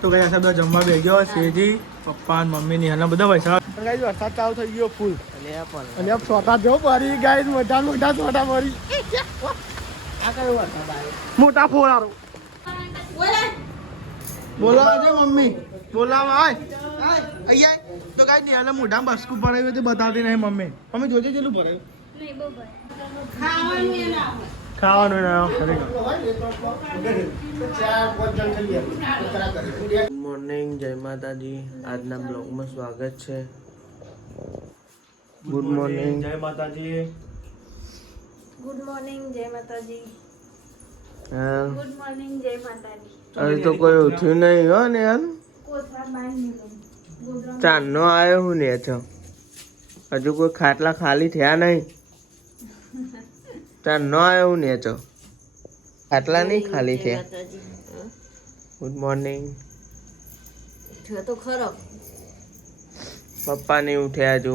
તો કઈ આ બધા જમવા બે ગયો શેજી પપ્પા મમ્મી ની હાલ બધા પૈસા ગાઈસ વરસાદ ચાલુ થઈ ગયો ફૂલ અને अब છોટા જો પડી ગાઈસ મોટા મોટા છોટા પડી આ કયો વરસાદ આવ્યો મોટા ફોડારો બોલાવા છે મમ્મી બોલાવા આય અહીંયા તો ગાઈસ ની હાલ મોઢા બસકુ પડાવ્યું તે બતાવતી નહીં મમ્મી મમ્મી જોજે જેટલું ભરાયું નહીં બહુ ભરાયું ખાવાનું ના ગુડ મોર્નિંગ જય માતાજી આજના બ્લોગમાં સ્વાગત છે ગુડ મોર્નિંગ જય માતાજી ગુડ મોર્નિંગ જય માતાજી હા ગુડ મોર્નિંગ જય માતાજી હવે તો કોઈ ઉઠ્યું નહીં હો ને યાર કોથળા બાંધ નીકળો ચાંદનો આવ્યો હું ને છો હજુ કોઈ ખાટલા ખાલી થયા નહીં ચાંદનો આવ્યો હું ને છો ખાટલા નહીં ખાલી થયા ગુડ મોર્નિંગ તો ખરો પપ્પા નહીં ઉઠ્યા હજુ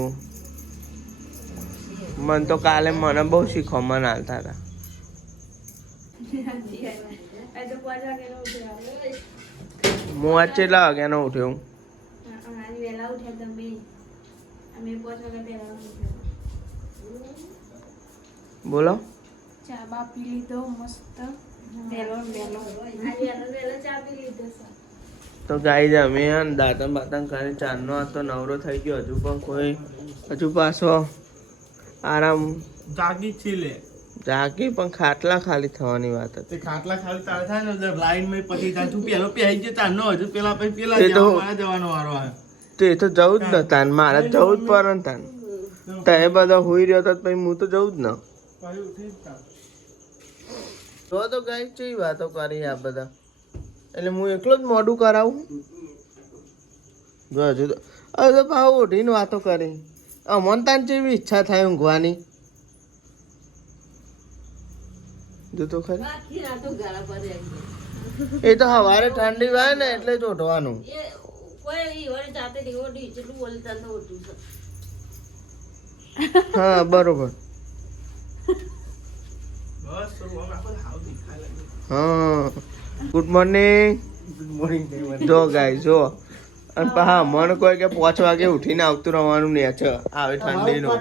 મન તો કાલે મને બહુ શીખવામાં હાલતા હતા હું આજ કેટલા વાગ્યાનો ઉઠ્યો વહેલા ઉઠ્યા તમે અમે 5 વાગ્યા પહેલા ઉઠ્યા બોલો ચા બા પી લીધો મસ્ત વહેલો ચા પી લીધો તો ગાઈ અમે દાંતણ બાતણ કરી ચાંદનો આ તો નવરો થઈ ગયો હજુ પણ કોઈ હજુ પાછો આરામ જાગી છે લે જાગી પણ ખાટલા ખાલી થવાની વાત હતી તે ખાટલા ખાલી તાર થાય ને લાઈન માં પછી તા તું પેલો પહેરી જતા તાર નો હજુ પેલા પછી પેલા તે તો- મારા જવાનો વારો આવ્યો તો એ તો જવું જ ન તાન મારે જવું જ પડે ને તાન તે બધા હોઈ રહ્યો તો પછી હું તો જવું જ ન પછી ઉઠી જ તા. તો ગાઈ ચેવી વાતો કરી આ બધા એટલે હું એકલો જ મોડું કરાવું જો હજુ તો હવે તો ભાવ ઉઠીને વાતો કરી અમન તાન જેવી ઈચ્છા થાય ઊંઘવાની જો તો ખરી એ તો સવારે ઠંડી વાય ને એટલે જ ઉઠવાનું હા બરોબર બસ તો હવે આપણે હાવ દેખાય લાગે. હા ગુડ મોર્નિંગ ગુડ મોર્નિંગ જય માતાજી. જો ગાય જો અને હા મન કોઈ કે 5 વાગે ઉઠીને આવતું રહેવાનું ને છે આવે ઠંડીનું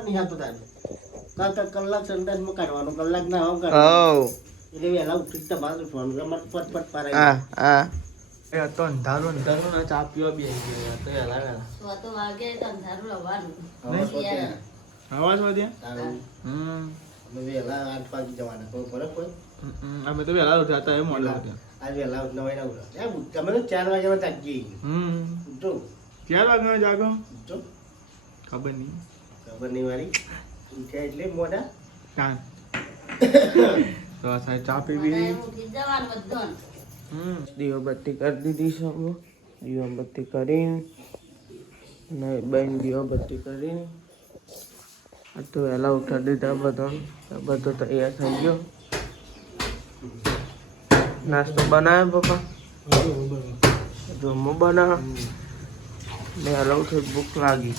કલાક સંદાસમાં કાઢવાનું કલાક ના આવ હવ એટલે વહેલા ઉઠી તમારે ઉઠવાનું અમારે પટ પારાય હા હા એ હતો અંધારું અંધારું ને ચા પીવા બી આવી ગયો તો વહેલા વહેલા આવાજ વધ્યા અમે વહેલા 8 વાગે જવાના કોઈ ફરક કોઈ અમે તો વહેલા ઉઠ્યા હતા એ મોડા ઉઠ્યા આજ વહેલા નવાઈ ના ઉઠા તમે તો 4 વાગ્યામાં જાગી ઉઠો ક્યાં વાગ્યા જાગો ઉઠો ખબર નહીં ખબર નહીં મારી ઉઠ્યા એટલે મોડા કાન તો આ સાહેબ ચા પીવી દીવાબત્તી કરી દીધી છે અમે દીવાબત્તી કરીને અને બેન દીવાબત્તી કરીને આ તો વહેલા ઉઠાડી દીધા બધો તૈયાર થઈ ગયો નાસ્તો બનાવ્યો પપ્પા જમવું બનાવ વહેલા ઉઠે ભૂખ લાગી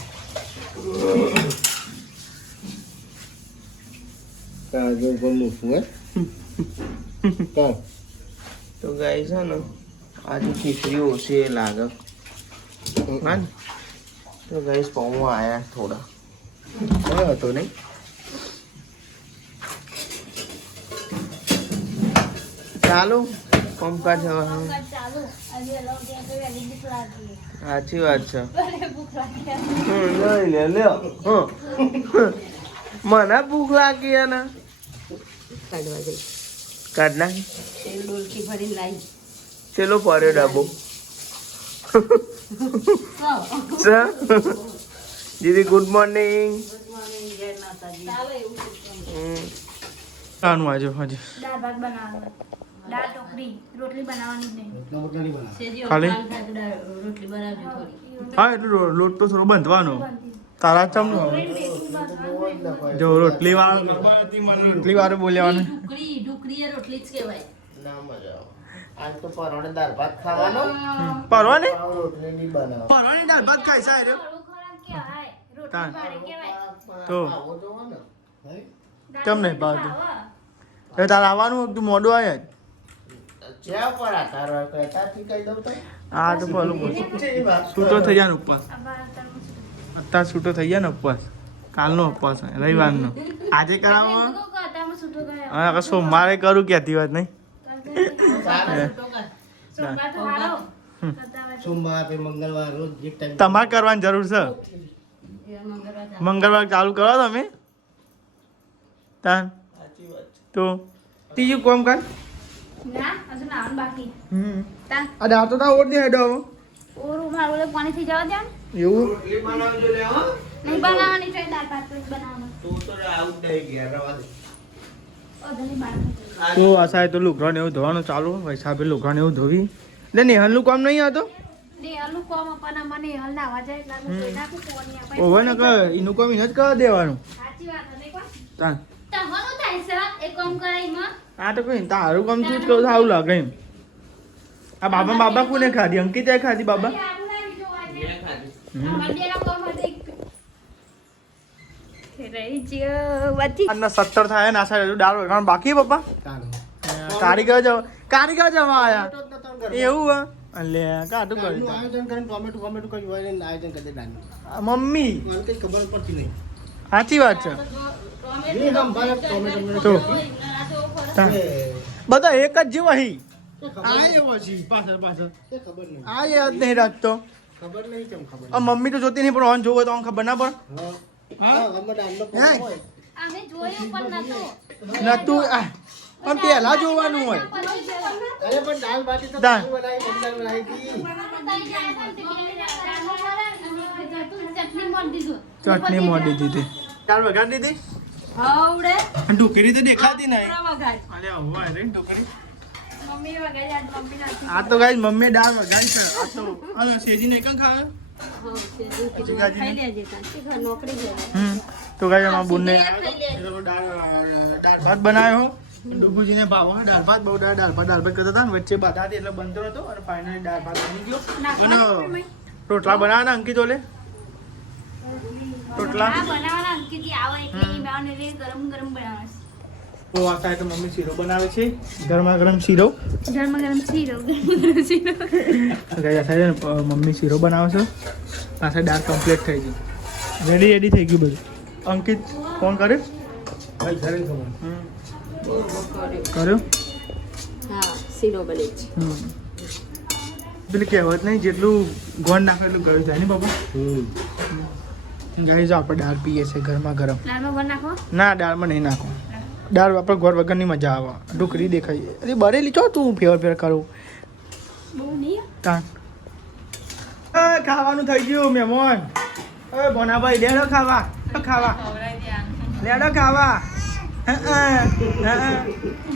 કાજો ઉપર મૂકવું હે કા તો ગાય છે ને આજે ખીચડી ઓછી એ લાગે હા ને તો ગાઈસ પૌવા આયા થોડા કયો હતો નહીં ચાલો પંપકા જવા સાચી વાત છે લઈ લે લ્યો મને ભૂખ લાગી એને કાઢ નાખી ચેલો પડ્યો ડાબો દીદી ગુડ મોર્નિંગ કાનું આજે હજી દાળ ભાત બનાવવાનો દાળ ઢોકળી રોટલી બનાવવાની જ નહીં ખાલી હા એટલે લોટ તો થોડો બાંધવાનો તારા ચમનો જો રોટલી વાળો રોટલી વાળો બોલ્યાવાનું ના મજા આજ તો પરોણે દાળ ભાત ખાવાનો પરવાની રોટલી નહીં બનાવ પરવાની દાળ ભાત ખાઈ સાહેબ તાન તો કેમ નહીં ભાવતું તારે આવવાનું તું મોડું આવે ક્યાં પર આધાર હોય કહેતાથી કહી દઉં તો હા તો પેલું બોલ છે વાત છૂટો થઈ જાય ને ઉપવાસ અત્યારે છૂટો થઈ જાય ને ઉપવાસ કાલનો ઉપવાસ રવિવારનો આજે કરાવો હા સોમવારે કરું ક્યાંથી વાત નહીં સોમવાર પછી મંગળવાર રોજ જે ટાઈમ તમારે કરવાની જરૂર છે મંગળવાર ચાલુ કરો તમે તાન સાચી વાત છે. તો ત્રીજું કોમ કર ના હજુ નાવાનું બાકી તા આ દાંતો તા ઓર નહીં હેડો હવે ઓરું મારું ઓલે પાણી થઈ જવા દે ને એવું રોટલી બનાવજો લે હો નહીં બનાવવાની છે દાળ ભાત જ બનાવવાનું તું તો આવું દઈ ગયા રવા દે ઓધની બાર તો આ સાહેબ તો લુગડાને એવું ધોવાનું ચાલુ વૈસાબે લુગડાને એવું ધોવી એટલે નેહલનું કામ નહીં હતો ને હલુ કોમ પણ મને હલ નાવા જાય એટલે હું કોઈ નાખું કોની આપણે ઓવે ને કે એનું કામ એને જ કરી દેવાનું સાચી વાત હે કોણ તાન તમારું થાય છે એ કામ કરાઈમાં આ તો કઈ તારું કામ તું જ કહું સારું લાગે એમ આ બાબા કોને ખાધી અંકિતે ખાધી બાબા મેં ખાધી આજના 70 થાય ને આ સાઈડ દાળ વગાણ બાકી હે પપ્પા કારીગર જવા આયા એવું હે અલે કાટું કરી આયોજન કરીને ટોમેટો કરી હોય ને આયોજન કરી દે દાનું મમ્મી મને કઈ ખબર પડતી નહીં સાચી વાત છે એ હમ ભારત ટોમેટો તો તા. એ બધા એક જ જેવા હી ખબર આ એવો છે પાછળ એ ખબર નહીં આ યાદ નહીં રાખતો ખબર નહીં કેમ ખબર આ મમ્મી તો જોતી નહીં પણ ઓન જોવે તો આમ ખબર ના પડે હા ગમે દાનનો હે? પ્રોગ્રામ હોય અમે જોયું પણ નતું નતું પણ પહેલા જોવાનું હોય અરે પણ દાલ બાટી તો દાળ. બનાવી મમદાર બનાવી હતી ચટણી મોડ દીધું ચટણી મોડી દીધી ચાલ વગાડી દીધી હવડે અને ઢોકળી તો દેખાતી નહીં વગાડ અરે હોવા રે ઢોકળી મમ્મી વગાડ આજ મમ્મી નાખી આ તો ગાઈસ મમ્મી દાળ વગાડી છે આ તો અલે સેજી ને એકમ ખાવે ખાઈ લેજે કાંઈ ઘર નોકરી ગયો તો ગાઈસ અમાર બુનને દાળ ભાત બનાવ્યો ડુગુજીને ભાવ દાળ ભાત બહુ દાળ ભાત કરતા હતા ને વચ્ચે બાધા હતી એટલે બનતો નતો અને ફાઇનલી દાળ ભાત બની ગયો અને રોટલા બનાવવાના અંકિત ઓલે રોટલા આ બનાવવાના અંકિત આવે એટલે એ બાવને રે ગરમ ગરમ બનાવે તો આ સાહેબ તો મમ્મી શીરો બનાવે છે ગરમા ગરમ શીરો ગરમ ગરમ શીરો શીરો ગાઈસ આ સાહેબ મમ્મી શીરો બનાવે છે પાછા દાળ કમ્પ્લીટ થઈ ગઈ રેડી થઈ ગયું બધું અંકિત ફોન કર્યો ભાઈ ઘરે ખબર કર્યો હા શીરો બને છે પેલી કહેવત નહીં જેટલું ગોળ નાખે એટલું ગળ્યું જાય ને બાબા ગાઈ જો આપણે દાળ પીએ છીએ ગરમા ગરમ દાળમાં ગોળ નાખો ના દાળમાં નહીં નાખો દાળ આપણે ગોળ વગરની મજા આવે ઢોકળી દેખાય અરે બરેલી છો તું ફેર કરું બહુ નહીં તાન ખાવાનું થઈ ગયું મહેમાન ઓય બોનાભાઈ લેડો ખાવા લેડો ખાવા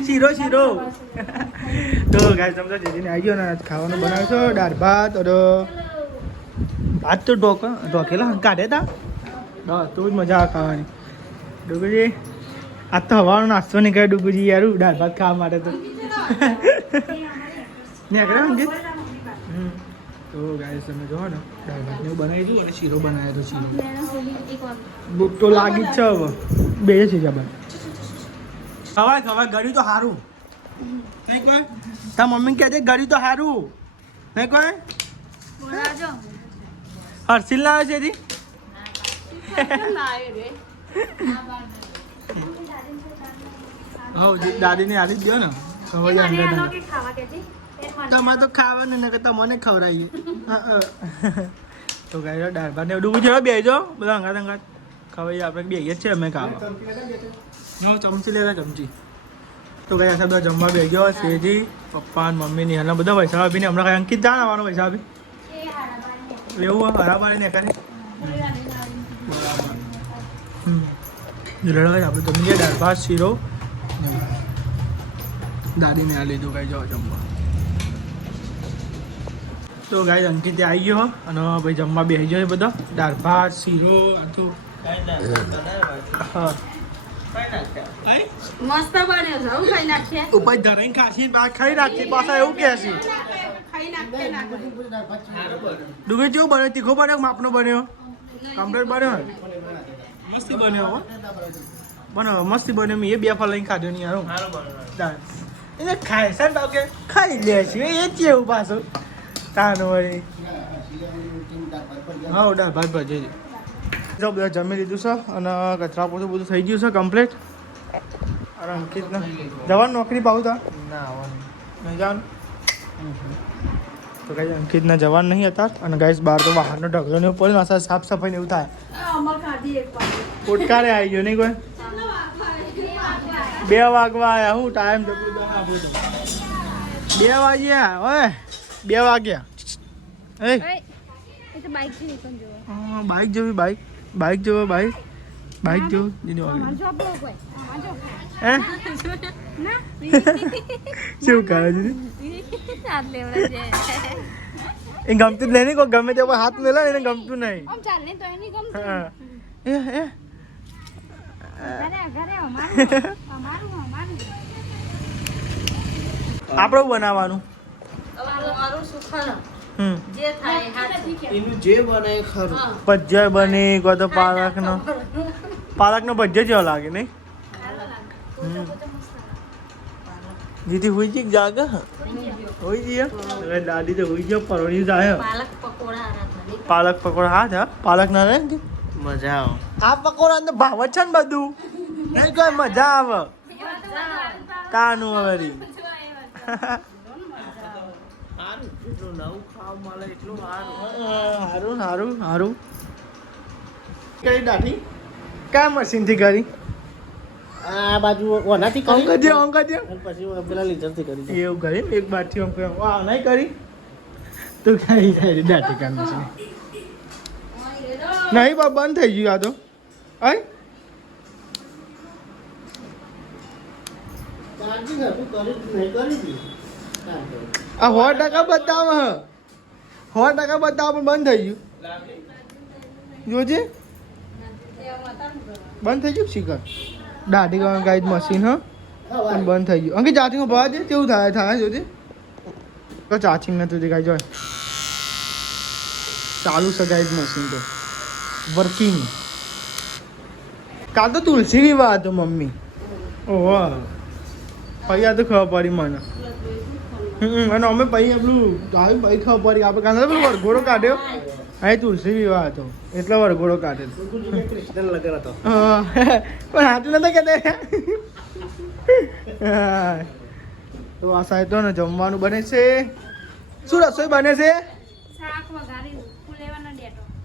શીરો તો ગાય સમજો જેજીને આવી ગયો ને ખાવાનું બનાવ્યું છે દાળ ભાત અને ભાત તો ઢોકેલા કાઢે તા તો જ મજા આવે ખાવાની ડુગુજી આજ તો હવાનો નાસ્તો નહીં કરે ડુગુજી યાર દાળ ભાત ખાવા માટે તો નીકળે અંકિત તો ગાય તમે જો ને દાળ ભાત ને બનાવી દઉં અને શીરો બનાવ્યો તો શીરો ભૂખ તો લાગી જ છે હવે બે છે જબર ખવાય ગળ્યું તો સારું નહીં કોઈ તાર મમ્મી કહે છે ગળ્યું તો સારું નહીં કોઈ બોલાજો હર્ષિલ લાવે છે જી હવ દાદીને આલી જ દો ને ખવાય અંદર ખાવા કે છે તમારે તો ખાવાનું ને કે તમને ખવડાવીએ તો ગાય દાળ ભાત ને ડૂબું છે બેજો બધા અંગાત ખવાય આપણે બે જ છે અમે ખાવા નો ચમચી લેતા ચમચી તો ગયા સાહેબ જમવા બે ગયો શેજી પપ્પા ને મમ્મી ની હાલના બધા પૈસા આપીને હમણાં કઈ અંકિત જાણ આવવાનો પૈસા આપી એવું હરાબારી ને કરે લડવાય આપણે જમીએ દાળ ભાત શીરો દાદીને આ લીધું કઈ જાઓ જમવા તો ગાય અંકિત આવી ગયો અને ભાઈ જમવા બેસી ગયો બધા દાળ ભાત શીરો આટલું હા મસ્ત બન્યો છે હું ખાઈ નાખીએ ઉપર ધરાઈને ખાસી બહાર ખાઈ નાખી પાછા એવું કહે છે ખાઈ નાખીએ ડુંગળી કેવું બન્યો તીખો બન્યો માપનો બન્યો કમ્પ્લીટ બન્યો મસ્તી બન્યો હો બનો મસ્તી બન્યો મેં એ બે ફળ લઈને ખાધો નહીં યાર એને ખાય છે ને કે ખાઈ લે છે એ કેવું પાછું તાનો વળી હા દાળ ભાત ભાજી જો બધા જમી લીધું છે અને કચરા પોતું બધું થઈ ગયું છે કમ્પ્લીટ અને અંકિતને જવાનું નોકરી પાવું તા ના આવવાનું નહીં જવાનું તો ગાઈસ અંકિતને જવાનું નહીં હતા અને ગાઈસ બહાર તો વાહનનો ઢગલો ને પડે ને સાફ સફાઈ ને એવું થાય ફોટકારે આવી ગયો નહીં કોઈ 2 વાગવા આવ્યા હું ટાઈમ 2 વાગ્યા ઓય 2 વાગ્યા એ બાઈક જેવી બાઈક જેવો બાઈક જેવો જેની વાગે હે શું કરે છે એ ગમતું જ નહીં કોઈ ગમે તે હાથ મેલા એને ગમતું નહીં આપણે બનાવવાનું એનું જે બને એ ખરું ભજીયા બની કો તો પાલકનો ભજીયા જેવો લાગે નહીં દીદી હુઈ ગઈ જાગે હુઈ ગઈ અરે દાદી તો હુઈ ગયો પરોળી જાય પાલક પકોડા હા જા પાલક ના રે મજા આવે આ પકોડા અંદર ભાવ છે ને બધું નહીં કોઈ મજા આવે તાનું હવે સારું જેટલું નવું ખાવા મળે એટલું હારું કઈ દાઢી કયા મશીનથી કરી આ બાજુ ઓનાથી કરી અંક દે પછી પેલા લીટરથી કરી એવું કરી એક બારથી અંક વાહ નહીં કરી તું કઈ થાય દાઢી કામ છે નહીં બા બંધ થઈ ગયું આ તો આય ચાર્જિંગ હતું કરી નહીં કરી દી આ 100% બતાવે 100% બતાવે પણ બંધ થઈ ગયું જોજે બંધ થઈ ગયું શીખર દાઢી કરવાનું ગાઈડ મશીન હ પણ બંધ થઈ ગયું અંકિત ચાર્જિંગ ભરવા દે કેવું થાય જોજે તો ચાર્જિંગ નથી દેખાય જોય ચાલુ છે ગાઈડ મશીન તો વર્કિંગ કાલ તો તુલસી વિવાહ હતો મમ્મી ઓહો પછી આ તો ખબર પડી મને અને અમે પછી આપણું આવ્યું પછી ખબર પડી આપણે કાલે પેલો વરઘોડો કાઢ્યો અહીં તુલસી વિવાહ હતો એટલે વરઘોડો કાઢેલો કૃષ્ણ લગન હતો પણ હાથું નતા કહેતા તો આ સાહેબ તો ને જમવાનું બને છે શું રસોઈ બને છે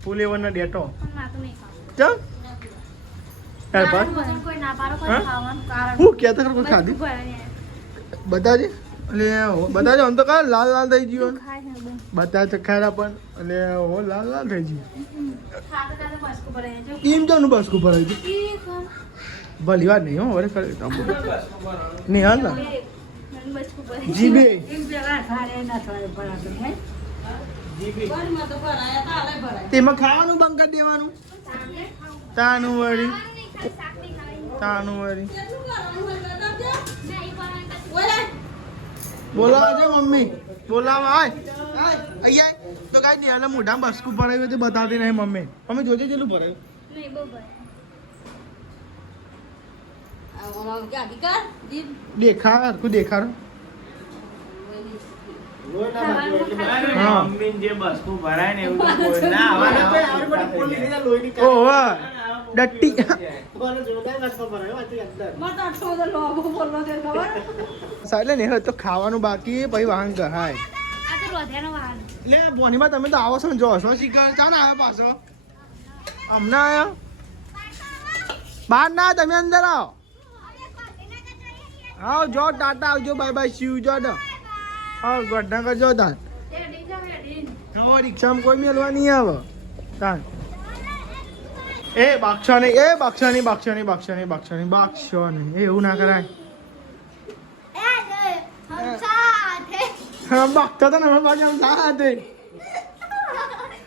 ફૂલેવરનો ડેટો ચમ હું કહેતા કોઈ ખાધી બતાજે એટલે બતાજે આમ તો કા લાલ લાલ થઈ ગયો બતા તો ખારા પણ એટલે હો લાલ લાલ થઈ ગયું એમ જવાનું બસકું ભરાય છે ભલી વાત નહીં હો વરે કરે નહીં હાલ ના જીબે તેમાં ખાવાનું બંધ કરી દેવાનું તાનું વળી બોલાવા મમ્મી બોલાવા આય અહીંયા તો કાંઈ નહીં એટલે મોઢા બસકું ભરાયું તે બતાવતી નહીં મમ્મી મમ્મી જોજે જેટલું ભરાયું દેખાડ તું દેખાડ જે બસકુ ભરાય ને એવું કોઈ ના ઓહો ડટ્ટી સાલે ને તો ખાવાનું બાકી પછી વાહન કરાય લે બોનીમાં તમે તો આવો છો ને જો છો શીખર ચા ને આવ્યો પાછો હમણાં આવ્યો બહાર ના તમે અંદર આવો આવો જો ટાટા આવજો બાય બાય શિવ જો હા ગઢા કરજો તાન હવે રિક્ષામાં કોઈ મેળવા નહીં આવે તાન એ બાક્ષો નહીં એવું ના કરાય હા બાગતો તો ને હવે બાજુ સાથે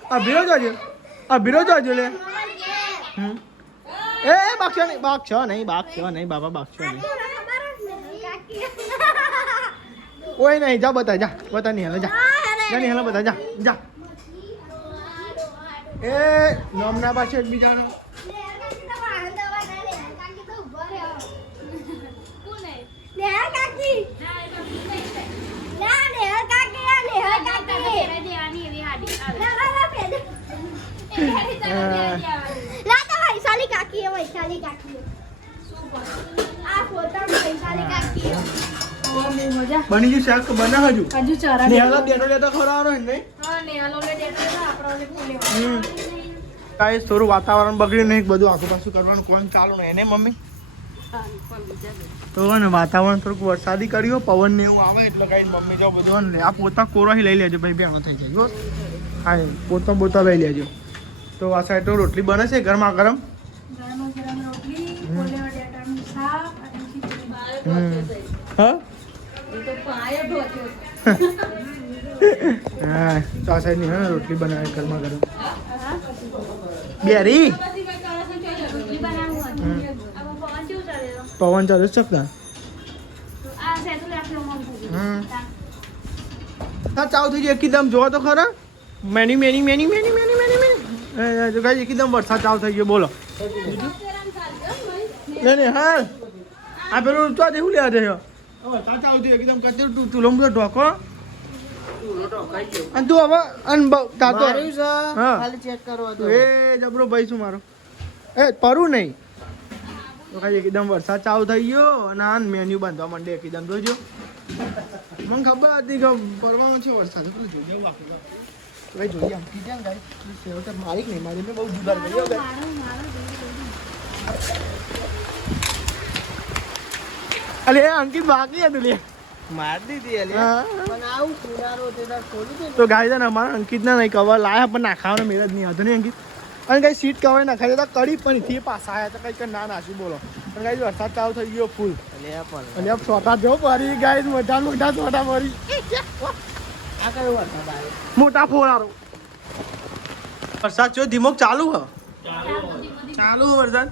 અભિરો જોજો લે એ બાક્ષો નહીં બાબા બાક્ષો નહીં કોઈ નહીં જા બતા નહીં હાલે જા નહીં હાલે બતા જા એ નોમના પાસે એકબીજાનો બની ગયું શાક બના હજુ હજુ ચરા નેહાલા ડેટો લેતા ખવડાવવાનો ને નહીં હા નેહાલો લે ડેટો આપણે ફૂલે કાંઈ થોડું વાતાવરણ બગડ્યું નહીં બધું આખું પાછું કરવાનું કોણ ચાલુ નહીં ને મમ્મી તો ને વાતાવરણ થોડુંક વરસાદી કર્યું પવન ને એવું આવે એટલે કાંઈ મમ્મી જો બધું ને આ પોતા કોરાથી લઈ લેજો ભાઈ બેનો થઈ જાય જો હા પોતા બોતા લઈ લેજો તો આ સાઈડ તો રોટલી બને છે ગરમા ગરમ ગરમ રોટલી ફૂલે ડેટાનું શાક અને ખીચડી હા હા તો આ સાઈડ ની હા રોટલી બનાવે ગરમા ગરમ બેરી રોટલી બનાવવું પવન ચાલે છે ને આ સેતુ રાખલો મમ હા ચાલુ થઈ ગયું એકદમ જોવો તો ખરા many many many many many many many જો ગાઈ એકદમ વરસાદ ચાલુ થઈ ગયો બોલો નહીં હા આ પેલું તો દેવું લેવા છે વરસાદ ચાલુ થયું એકદમ કચરું તું ચૂલો બધો ઢોકો અને તું હવે તાતો હા ખાલી ચેક કરવા દો એ જબરો ભાઈ શું મારો એ પરું નહીં તો કાંઈ એકદમ વરસાદ ચાલુ થઈ ગયો અને આ મેન્યુ બાંધવા માંડે એકદમ જોજો મને ખબર હતી કે પડવાનો છે વરસાદ એટલે જોઈ જવું આપણે ભાઈ જોઈએ આમ કીધું ગાઈ સેવ તો મારી નહીં મારી મેં બહુ જુગાર કર્યો અલે અંકિત બાકી હતું લે માર દીધી અલે હા. પણ આવું કુનારો તે તાર ખોલી દે તો ગાય છે ને અમારા અંકિતના નહીં કવર લાયા પણ નાખાવાનો મેળ જ નહીં હતો નહીં અંકિત અને કઈ સીટ કવર નાખાય તો કડી પણ થી પાછા આવ્યા તો કઈ ના નાખ્યું બોલો પણ ગાય વરસાદ ચાલુ થઈ ગયો ફૂલ અલે આ પણ અને अब छोटा जो परी गाइस मोटा मोटा छोटा परी આ કયો વરસાદ આવે मोटा फोड़ारो वरसाद जो धीमो चालू है चालू है वरसाद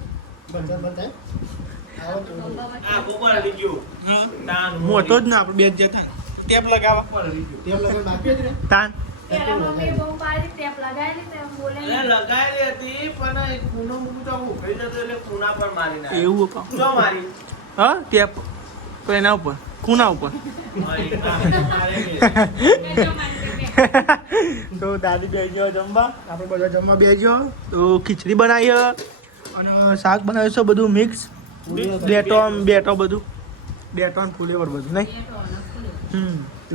मोटो જ ના આપણે બેન જતા ટેપ લગાવવા તેમ લગન બાકી જ રે તાન પેલા મમ્મી બહુ પાડી ટેપ લગાવેલી તે બોલે લગાવી હતી પણ એક ખૂનો મૂકું તો હું ઉભરી જતો એટલે ખૂના પર મારી નાખી એવું કહો જો મારી હા ટેપ તો એના ઉપર ખૂના ઉપર તો દાદી બેસજો જમવા આપણે બધા જમવા બેસજો તો ખીચડી બનાવી છે અને શાક બનાવ્યું છે બધું મિક્સ બેટો બધું બેટો ને ફુલેવર બધું નહીં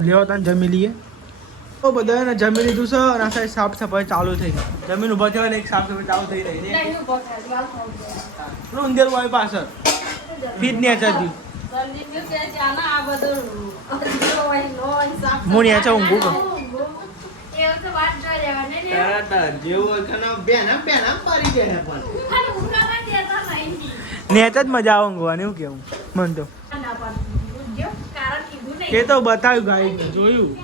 લેવા તાને જમી લઈએ તો બધાને જમી લીધું છે અને આ સાઈડ સાફ સફાઈ ચાલુ થઈ ગઈ જમીન ઉભા થયા એક સાફ સફાઈ ચાલુ થઈ રહી નહીં ઉભો થાય વાલ ખાવ ઉંદેરું આવી પાછળ ફીટ ને ચાલતી સંદીપ કે ચાના આ બધું હું ને છે ઊંઘું કર એવું તો વાત જોઈ લેવાની ને તરત જેવું કના બેના પાડી દે પણ ખાલી ઉઠાવા દેતા નહીં નેચ જ મજા આવે ઊંઘવાની એવું કેવું મન તો ના પણ જો કારણ કીધું નહીં એ તો બતાવ્યું ગાઈ જોયું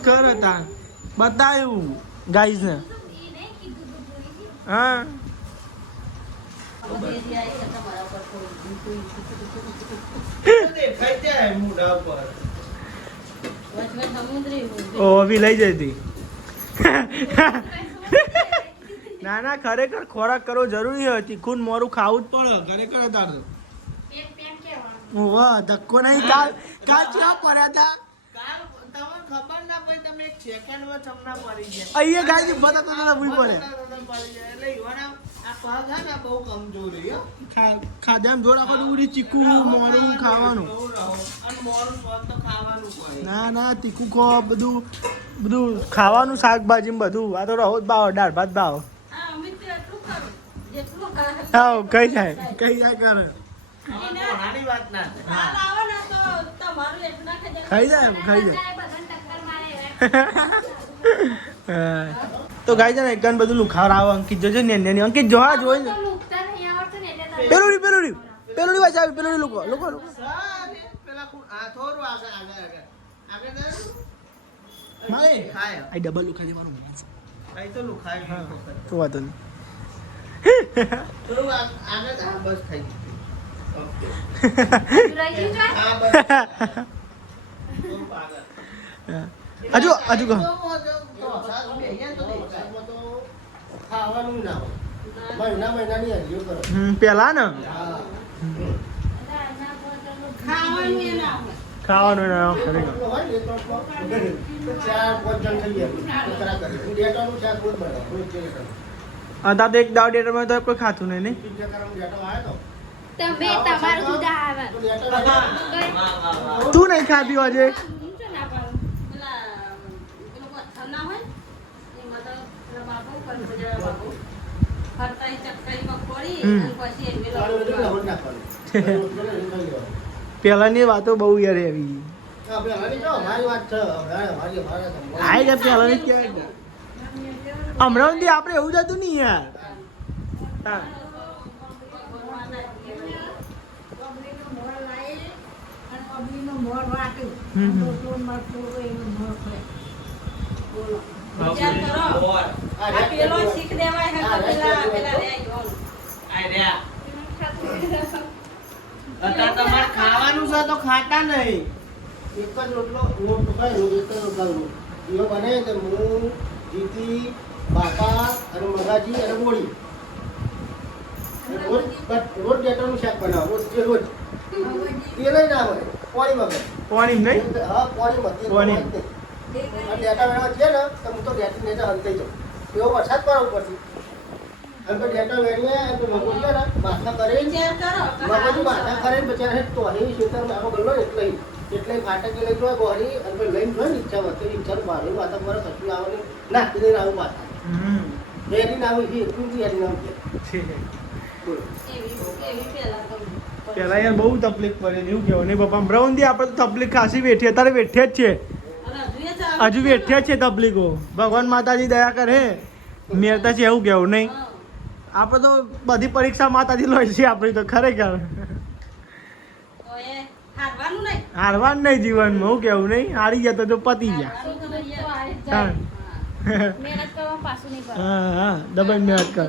ખર હતા બતાવ્યું ગાઈઝ ને હા દેખાઈ જાય મોઢા પર ઓ અભી લઈ જતી ના ના ખરેખર ખોરાક કરવો જરૂરી હોય તીખું ને મોરું ખાવું જ પડે ખરેખર તાર તો પેન પેન કેવાનું વાહ ધક્કો નહીં કાલ ચા પડ્યા હતા કાલ તમને ખબર ના પડી તમે એક સેકન્ડમાં ચમના પડી જાય અહીંયા ગાય બતાતો નતા ભૂલ પડે એટલે યુવાના આ પગ હે ને બહુ કમજોરી હો ખાધા એમ જોર આખો ઉડી ચીકું મોરું ખાવાનું અને મોરું સ્વાદ તો ખાવાનું પડે ના ના તીખું ખો બધું ખાવાનું શાકભાજી બધું આ તો રહો જ ભાવ દાળ ભાત ભાવ હા કઈ જાય કરે મોઢાની વાત ના ખાઈ જાય બધાને ટક્કર મારે તો ગાય છે ને એકદમ બધું લુખાર આવે અંકિત જોજો ને અંકિત જો હા જોઈ તો લુકતા નહીં આવડતું ને એટલે પેલું વાંચ આવી પેલું લોકો પેલા આ થોડું આગળ મારે ખાય આ ડબલ લુખા દેવાનું કઈ તો લુખાય તો વાતો નહીં થોડું આગળ હા બસ થઈ ગયું ઓકે રહી ગયું છે હા બસ થોડું આગળ હજુ કહો ખાવાનું ના હોય મહિનાની હજીઓ કરો પેલા ને ખાવાનું એ ના હોય ખાવાનું ને ખરેખર હોય ને તો 4-5 જણ થઈ ગયા તો કરા કરે હું ડેટાનું શાક રોજ બનાવું રોજ ડેટા આ તો એક દાવ ડેટરમાં તો કોઈ ખાતું નહીં ને પિઝા કરવાનું ડેટા આવ્યો તમે તમારું દૂધ આવે તો ડેટા તું નહીં ખાધી આજે હું શું ના પાડું પેલાની વાતો બહુ યાર એવી મારી વાત છે આઈ ગયા પેલાની ક્યાં હમણાં આપણે એવું જતું નહીં યાર હા. તમારે ખાવાનું છે તો ખાતા નહીં. એક જ રોટલો લોટ ખાય એક જ રોટલાનો એવો બને તો હું જીતી બાપા અને મગાજી અને ગોળી રોજ રોજ ડેટાનું શાક બનાવો રોજ તેલ ના હોય પાણી વગર પાણી નહીં હા પાણીમાં તેલ પાણી. હોય જ નહીં. અને ડેટા વેણવા છે ને તો હું તો ડેટી નેતા હલતાઈ જાઉં એવો વરસાદ પડે ઉપરથી અને પછી ડેટા વેણીએ અને પછી મગજ છે ને માથા કરે મગજ માથા કરે બચારા તો અહીં ખેતર મારો ગયો એટલે ફાટકી લઈ જોય ગોળી અને પછી લઈને જોય ને ઈચ્છા વધતી ઈચ્છાનું બહારનું વાતા મારે કશું લાવવાનું ના કીધે આવું પાછા એની નામ છે એટલું બી એની નામ છે બોલો પેલા યાર બહુ તકલીફ પડે એવું કેવું નહીં પપ્પા હમણાં આપણે તો તકલીફ ખાસી વેઠી અત્યારે વેઠે જ છે હજુ વેઠે જ છે તકલીફો ભગવાન માતાજી દયા કરે મેરતા છે એવું કેવું નહીં આપણે તો બધી પરીક્ષા માતાજી લો છે આપણી તો ખરેખર હારવાનું નહીં જીવનમાં હું કેવું નહીં હારી ગયા તો પતી ગયા મહેનત કરવા પાછું નહીં હા હા ડબલ મહેનત કર